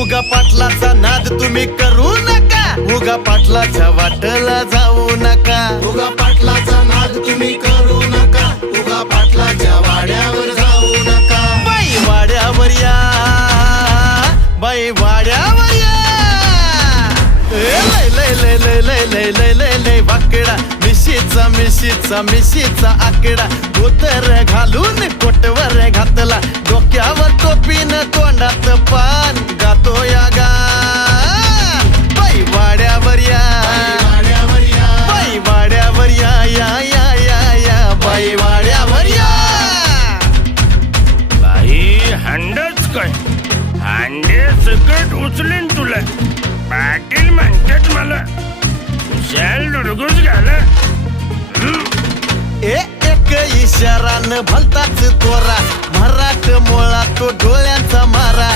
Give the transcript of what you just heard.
उगा पाटलाचा नाद तुम्ही करू नका, उगा पाटलाच्या वाटला जाऊ नका. उगा पाटलाचा नाद तुम्ही करू नका, उगा पाटलाच्या वाड्यावर जाऊ नका. बाई वाड्यावर या, बाई वाड्यावर या. लय लय लय लय लय लय लय लय लय वाकडा, मिशीचा मिशीचा आकडा. धोतर घालून कोटवर घातला, डोक्यावर टोपीन तोंडात पान. गातो या गा बाई वाड्यावर या, वाड्यावर या, बाई वाड्यावर या या या या या बाई वाड्यावर या. बाई हांडच काय, हांडे सकट उचलेन तुला. पाटील म्हणतात मला, कुशाल डुडगुस घाला. एक इशारान भलताच तोरा, मराठ मोळा तो डोळ्यांचा मारा.